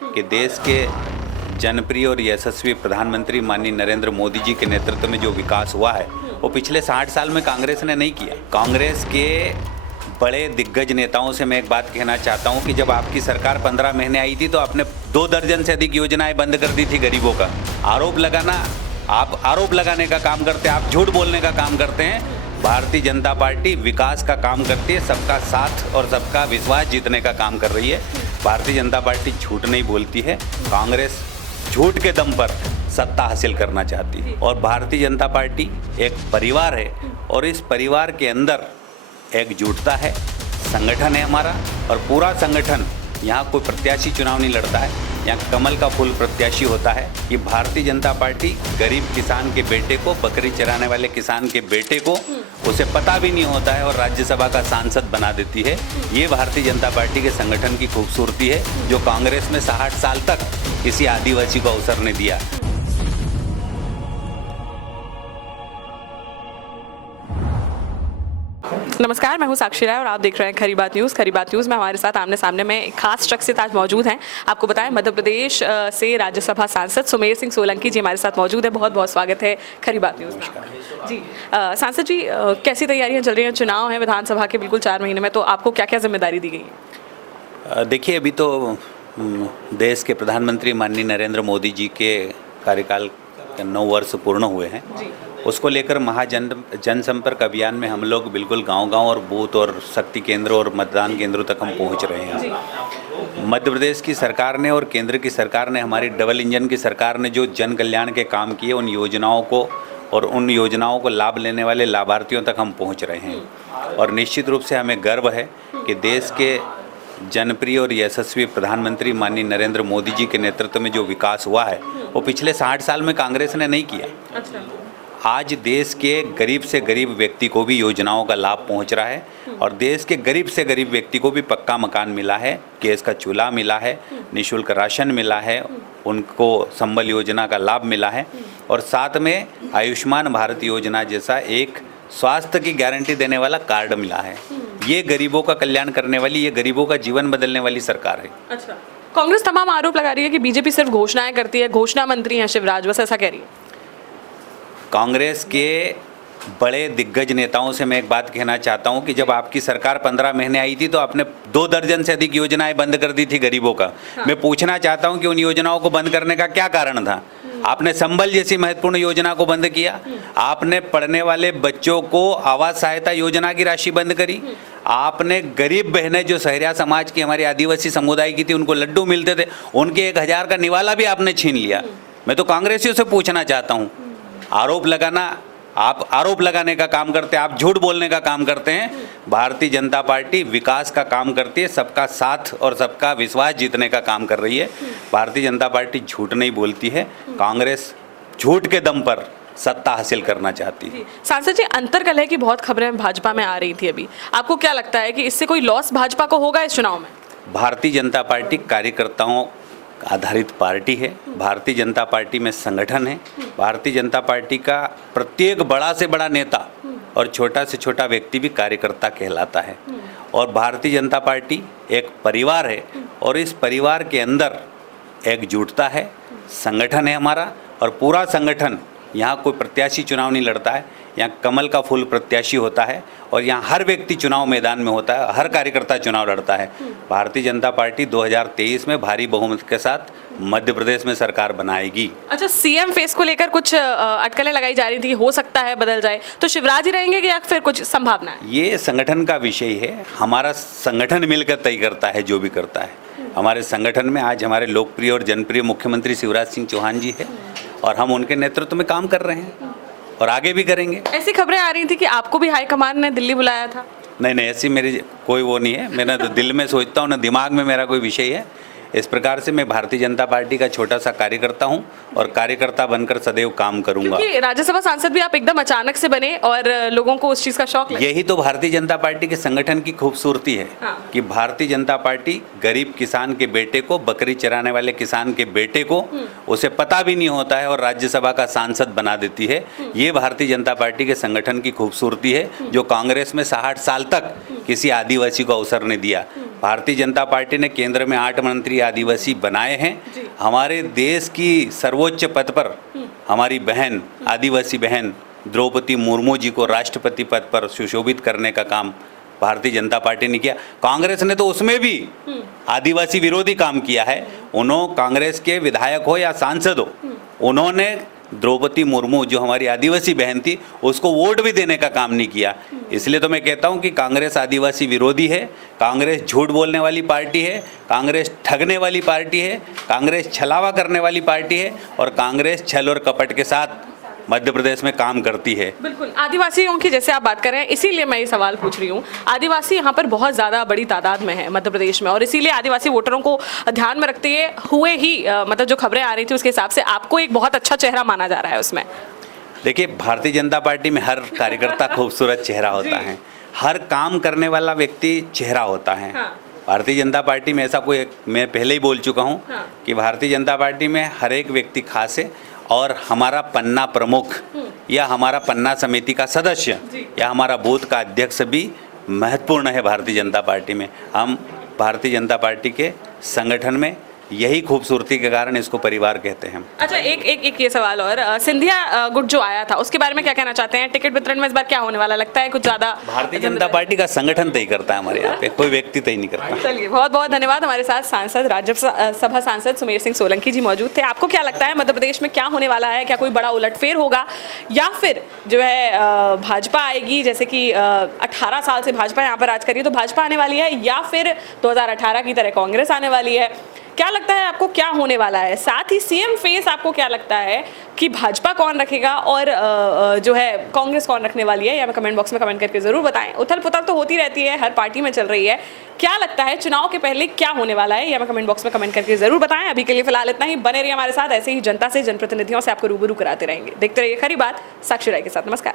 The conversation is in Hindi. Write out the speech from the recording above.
कि देश के जनप्रिय और यशस्वी प्रधानमंत्री माननीय नरेंद्र मोदी जी के नेतृत्व में जो विकास हुआ है वो पिछले 60 साल में कांग्रेस ने नहीं किया। कांग्रेस के बड़े दिग्गज नेताओं से मैं एक बात कहना चाहता हूं कि जब आपकी सरकार 15 महीने आई थी तो आपने 2 दर्जन से अधिक योजनाएं बंद कर दी थी गरीबों का। आप आरोप लगाने का काम करते हैं, आप झूठ बोलने का काम करते हैं। भारतीय जनता पार्टी विकास का काम करती है, सबका साथ और सबका विश्वास जीतने का काम कर रही है। भारतीय जनता पार्टी झूठ नहीं बोलती है। कांग्रेस झूठ के दम पर सत्ता हासिल करना चाहती है और भारतीय जनता पार्टी एक परिवार है और इस परिवार के अंदर एकजुटता है, संगठन है हमारा और पूरा संगठन। यहाँ कोई प्रत्याशी चुनाव नहीं लड़ता है, यहाँ कमल का फूल प्रत्याशी होता है कि भारतीय जनता पार्टी गरीब किसान के बेटे को, बकरी चराने वाले किसान के बेटे को उसे पता भी नहीं होता है और राज्यसभा का सांसद बना देती है। ये भारतीय जनता पार्टी के संगठन की खूबसूरती है जो कांग्रेस में 60 साल तक किसी आदिवासी को अवसर नहीं दिया। नमस्कार, मैं हूं साक्षी राय और आप देख रहे हैं खरी बात न्यूज़। खरी बात न्यूज़ में हमारे साथ आमने सामने में एक खास शख्सियत आज मौजूद हैं। आपको बताएं, मध्य प्रदेश से राज्यसभा सांसद सुमेर सिंह सोलंकी जी हमारे साथ मौजूद है। बहुत बहुत स्वागत है खरी बात न्यूज़ में। जी सांसद जी, कैसी तैयारियां चल रही हैं? चुनाव है विधानसभा के बिल्कुल 4 महीने में, तो आपको क्या क्या जिम्मेदारी दी गई है? देखिए, अभी तो देश के प्रधानमंत्री माननीय नरेंद्र मोदी जी के कार्यकाल के 9 वर्ष पूर्ण हुए हैं। उसको लेकर जनसंपर्क अभियान में हम लोग बिल्कुल गांव-गांव और बूथ और शक्ति केंद्र और मतदान केंद्रों तक हम पहुंच रहे हैं। मध्य प्रदेश की सरकार ने और केंद्र की सरकार ने, हमारी डबल इंजन की सरकार ने जो जन कल्याण के काम किए, उन योजनाओं को और उन योजनाओं को लाभ लेने वाले लाभार्थियों तक हम पहुँच रहे हैं। और निश्चित रूप से हमें गर्व है कि देश के जनप्रिय और यशस्वी प्रधानमंत्री माननीय नरेंद्र मोदी जी के नेतृत्व में जो विकास हुआ है वो पिछले 60 साल में कांग्रेस ने नहीं किया। अच्छा। आज देश के गरीब से गरीब व्यक्ति को भी योजनाओं का लाभ पहुंच रहा है और देश के गरीब से गरीब व्यक्ति को भी पक्का मकान मिला है, गैस का चूल्हा मिला है, निःशुल्क राशन मिला है, उनको संबल योजना का लाभ मिला है और साथ में आयुष्मान भारत योजना जैसा एक स्वास्थ्य की गारंटी देने वाला कार्ड मिला है। ये गरीबों का कल्याण करने वाली, ये गरीबों का जीवन बदलने वाली सरकार है। अच्छा, कांग्रेस तमाम आरोप लगा रही है कि बीजेपी सिर्फ घोषणाएं करती है, घोषणा मंत्री हैं शिवराज, बस ऐसा कह रही है। कांग्रेस के बड़े दिग्गज नेताओं से मैं एक बात कहना चाहता हूं कि जब आपकी सरकार 15 महीने आई थी तो आपने 2 दर्जन से अधिक योजनाएं बंद कर दी थी गरीबों का। मैं पूछना चाहता हूं कि उन योजनाओं को बंद करने का क्या कारण था? आपने संबल जैसी महत्वपूर्ण योजना को बंद किया, आपने पढ़ने वाले बच्चों को आवास सहायता योजना की राशि बंद करी, आपने गरीब बहनें जो सहरिया समाज की, हमारी आदिवासी समुदाय की थी, उनको लड्डू मिलते थे, उनके 1000 का निवाला भी आपने छीन लिया। मैं तो कांग्रेसियों से पूछना चाहता हूँ, आप आरोप लगाने का काम करते हैं, आप झूठ बोलने का काम करते हैं। भारतीय जनता पार्टी विकास का काम करती है, सबका साथ और सबका विश्वास जीतने का काम कर रही है। भारतीय जनता पार्टी झूठ नहीं बोलती है। कांग्रेस झूठ के दम पर सत्ता हासिल करना चाहती है। सांसद जी, अंतरकलह की बहुत खबरें भाजपा में आ रही थी अभी, आपको क्या लगता है कि इससे कोई लॉस भाजपा को होगा इस चुनाव में? भारतीय जनता पार्टी कार्यकर्ताओं आधारित पार्टी है। भारतीय जनता पार्टी में संगठन है। भारतीय जनता पार्टी का प्रत्येक बड़ा से बड़ा नेता और छोटा से छोटा व्यक्ति भी कार्यकर्ता कहलाता है और भारतीय जनता पार्टी एक परिवार है और इस परिवार के अंदर एकजुटता है, संगठन है हमारा और पूरा संगठन। यहाँ कोई प्रत्याशी चुनाव नहीं लड़ता है, यहाँ कमल का फूल प्रत्याशी होता है और यहाँ हर व्यक्ति चुनाव मैदान में होता है, हर कार्यकर्ता चुनाव लड़ता है। भारतीय जनता पार्टी 2023 में भारी बहुमत के साथ मध्य प्रदेश में सरकार बनाएगी। अच्छा, सीएम फेस को लेकर कुछ अटकलें लगाई जा रही थी, हो सकता है बदल जाए, तो शिवराज ही रहेंगे या फिर कुछ संभावना है? ये संगठन का विषय है, हमारा संगठन मिलकर तय करता है जो भी करता है। हमारे संगठन में आज हमारे लोकप्रिय और जनप्रिय मुख्यमंत्री शिवराज सिंह चौहान जी है और हम उनके नेतृत्व में काम कर रहे हैं और आगे भी करेंगे। ऐसी खबरें आ रही थी कि आपको भी हाईकमान ने दिल्ली बुलाया था। नहीं, ऐसी मेरी कोई वो नहीं है। मैंने तो दिल में सोचता हूँ ना दिमाग में मेरा कोई विषय है। इस प्रकार से मैं भारतीय जनता पार्टी का छोटा सा कार्यकर्ता हूं और कार्यकर्ता बनकर सदैव काम करूंगा। क्योंकि राज्यसभा सांसद भी आप एकदम अचानक से बने और लोगों को उस चीज का शौक लगा। यही तो भारतीय जनता पार्टी के संगठन की खूबसूरती है। हाँ। कि भारतीय जनता पार्टी गरीब किसान के बेटे को, बकरी चराने वाले किसान के बेटे को उसे पता भी नहीं होता है और राज्यसभा का सांसद बना देती है। ये भारतीय जनता पार्टी के संगठन की खूबसूरती है जो कांग्रेस में 60 साल तक किसी आदिवासी को अवसर नहीं दिया। भारतीय जनता पार्टी ने केंद्र में 8 मंत्री आदिवासी बनाए हैं। हमारे देश की सर्वोच्च पद पर हमारी बहन, आदिवासी बहन द्रौपदी मुर्मू जी को राष्ट्रपति पद पर सुशोभित करने का काम भारतीय जनता पार्टी ने किया। कांग्रेस ने तो उसमें भी आदिवासी विरोधी काम किया है। उन्होंने, कांग्रेस के विधायक हो या सांसद हो, उन्होंने द्रौपदी मुर्मू जो हमारी आदिवासी बहन थी उसको वोट भी देने का काम नहीं किया। इसलिए तो मैं कहता हूं कि कांग्रेस आदिवासी विरोधी है, कांग्रेस झूठ बोलने वाली पार्टी है, कांग्रेस ठगने वाली पार्टी है, कांग्रेस छलावा करने वाली पार्टी है और कांग्रेस छल और कपट के साथ मध्य प्रदेश में काम करती है। बिल्कुल, आदिवासियों की जैसे आप बात कर रहे हैं, इसीलिए मैं ये सवाल पूछ रही हूँ। आदिवासी यहाँ पर बहुत ज़्यादा बड़ी तादाद में है मध्य प्रदेश में, और इसीलिए आदिवासी वोटरों को ध्यान में रखते हुए ही मतलब जो खबरें आ रही थी उसके हिसाब से आपको एक बहुत अच्छा चेहरा माना जा रहा है उसमें। देखिए, भारतीय जनता पार्टी में हर कार्यकर्ता खूबसूरत चेहरा होता है, हर काम करने वाला व्यक्ति चेहरा होता है। भारतीय जनता पार्टी में ऐसा कोई, मैं पहले ही बोल चुका हूँ कि भारतीय जनता पार्टी में हर एक व्यक्ति खास है, और हमारा पन्ना प्रमुख या हमारा पन्ना समिति का सदस्य या हमारा बूथ का अध्यक्ष भी महत्वपूर्ण है भारतीय जनता पार्टी में। हम भारतीय जनता पार्टी के संगठन में यही खूबसूरती के कारण इसको परिवार कहते हैं। अच्छा, एक ये सवाल और, सिंधिया गुट जो आया था उसके बारे में क्या कहना चाहते हैं? टिकट वितरण में इस बार क्या होने वाला लगता है? कुछ ज़्यादा भारतीय जनता पार्टी का संगठन तय करता है, हमारे यहाँ पे कोई व्यक्ति तय नहीं करता। चलिए, बहुत बहुत धन्यवाद। हमारे साथ सांसद, राज्यसभा सांसद सुमेर सिंह सोलंकी जी मौजूद थे। आपको क्या लगता है मध्य प्रदेश में क्या होने वाला है? क्या कोई बड़ा उलटफेर होगा या फिर जो है भाजपा आएगी? जैसे कि 18 साल से भाजपा यहाँ पर राज कर रही है, तो भाजपा आने वाली है या फिर 2018 की तरह कांग्रेस आने वाली है? क्या लगता है आपको क्या होने वाला है? साथ ही सीएम फेस आपको क्या लगता है कि भाजपा कौन रखेगा और जो है कांग्रेस कौन रखने वाली है? या कमेंट बॉक्स में कमेंट करके जरूर बताएं। उथल पुथल तो होती रहती है, हर पार्टी में चल रही है। क्या लगता है चुनाव के पहले क्या होने वाला है? या कमेंट बॉक्स में कमेंट करके जरूर बताएं। अभी के लिए फिलहाल इतना ही। बने रहिए हमारे साथ, ऐसे ही जनता से, जनप्रतिनिधियों से आपको रूबरू कराते रहेंगे। देखते रहिए खरी बात साक्षी राय के साथ। नमस्कार।